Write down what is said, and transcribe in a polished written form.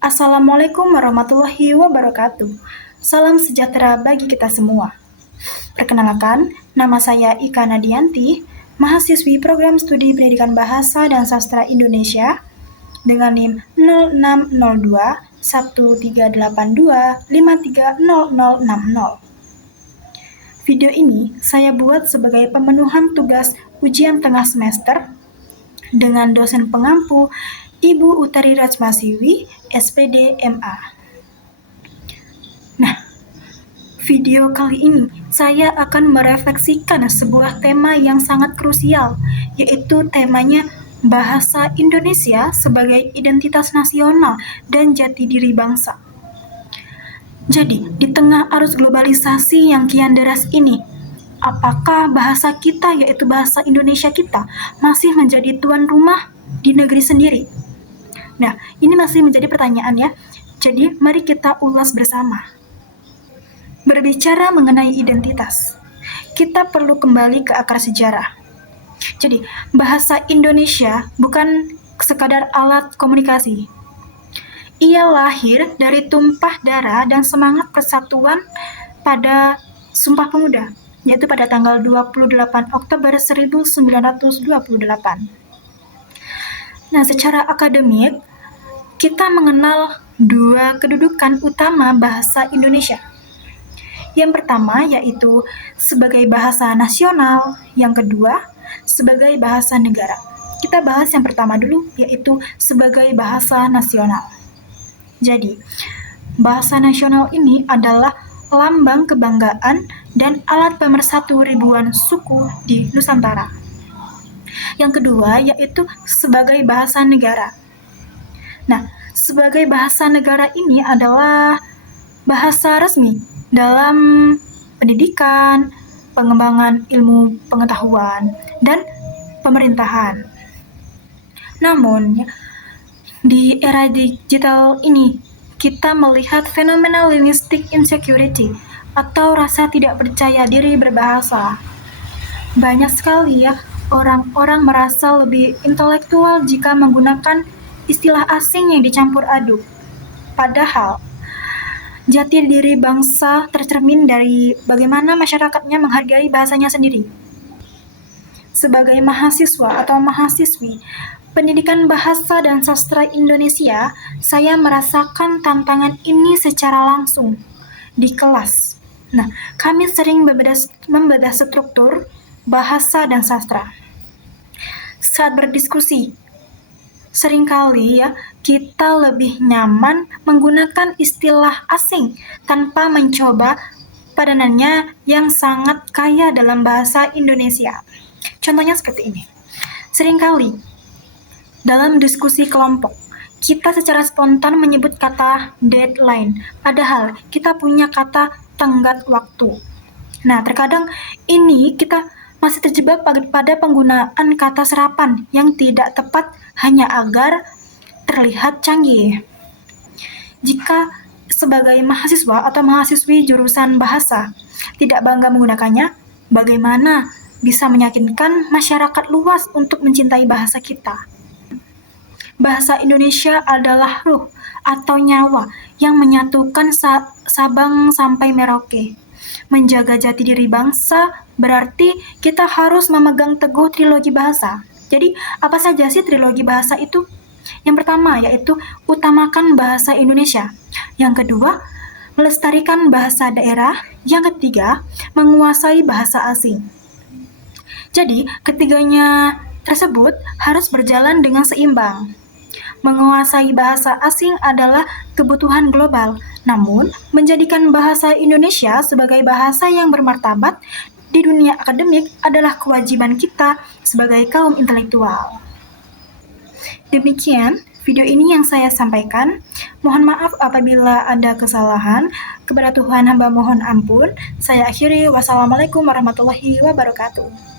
Assalamualaikum warahmatullahi wabarakatuh. Salam sejahtera bagi kita semua. Perkenalkan, nama saya Ika Nadianti, mahasiswi Program Studi Pendidikan Bahasa dan Sastra Indonesia dengan NIM 0602 1382 530060. Video ini saya buat sebagai pemenuhan tugas ujian tengah semester dengan dosen pengampu Ibu Utari Rajmasiwi, SPD MA. Nah, video kali ini saya akan merefleksikan sebuah tema yang sangat krusial, yaitu temanya bahasa Indonesia sebagai identitas nasional dan jati diri bangsa. Jadi, di tengah arus globalisasi yang kian deras ini, apakah bahasa kita, yaitu bahasa Indonesia kita, masih menjadi tuan rumah di negeri sendiri? Nah, ini masih menjadi pertanyaan ya. Jadi, mari kita ulas bersama. Berbicara mengenai identitas, kita perlu kembali ke akar sejarah. Jadi, bahasa Indonesia bukan sekadar alat komunikasi. Ia lahir dari tumpah darah dan semangat persatuan pada Sumpah Pemuda, yaitu pada tanggal 28 Oktober 1928. Nah, secara akademik, kita mengenal dua kedudukan utama bahasa Indonesia. Yang pertama yaitu sebagai bahasa nasional, yang kedua sebagai bahasa negara. Kita bahas yang pertama dulu, yaitu sebagai bahasa nasional. Jadi, bahasa nasional ini adalah lambang kebanggaan dan alat pemersatu ribuan suku di Nusantara. Yang kedua yaitu sebagai bahasa negara. Nah, sebagai bahasa negara ini adalah bahasa resmi dalam pendidikan, pengembangan ilmu pengetahuan, dan pemerintahan. Namun, di era digital ini, kita melihat fenomena linguistic insecurity atau rasa tidak percaya diri berbahasa. Banyak sekali ya orang-orang merasa lebih intelektual jika menggunakan istilah asing yang dicampur aduk. Padahal, jati diri bangsa tercermin dari bagaimana masyarakatnya menghargai bahasanya sendiri. Sebagai mahasiswa atau mahasiswi pendidikan bahasa dan sastra Indonesia, saya merasakan tantangan ini secara langsung di kelas. Nah, kami sering membedah struktur bahasa dan sastra. Saat berdiskusi, seringkali ya kita lebih nyaman menggunakan istilah asing tanpa mencoba padanannya yang sangat kaya dalam bahasa Indonesia. Contohnya seperti ini. Seringkali dalam diskusi kelompok, kita secara spontan menyebut kata deadline, padahal kita punya kata tenggat waktu. Nah, terkadang ini kita masih terjebak pada penggunaan kata serapan yang tidak tepat hanya agar terlihat canggih. Jika sebagai mahasiswa atau mahasiswi jurusan bahasa tidak bangga menggunakannya, bagaimana bisa meyakinkan masyarakat luas untuk mencintai bahasa kita? Bahasa Indonesia adalah ruh atau nyawa yang menyatukan Sabang sampai Merauke. Menjaga jati diri bangsa berarti kita harus memegang teguh trilogi bahasa. Jadi, apa saja sih trilogi bahasa itu? Yang pertama yaitu utamakan bahasa Indonesia. Yang kedua, melestarikan bahasa daerah. Yang ketiga, menguasai bahasa asing. Jadi, ketiganya tersebut harus berjalan dengan seimbang. Menguasai bahasa asing adalah kebutuhan global, namun menjadikan bahasa Indonesia sebagai bahasa yang bermartabat di dunia akademik adalah kewajiban kita sebagai kaum intelektual. Demikian video ini yang saya sampaikan. Mohon maaf apabila ada kesalahan. Kepada Tuhan hamba mohon ampun. Saya akhiri. Wassalamualaikum warahmatullahi wabarakatuh.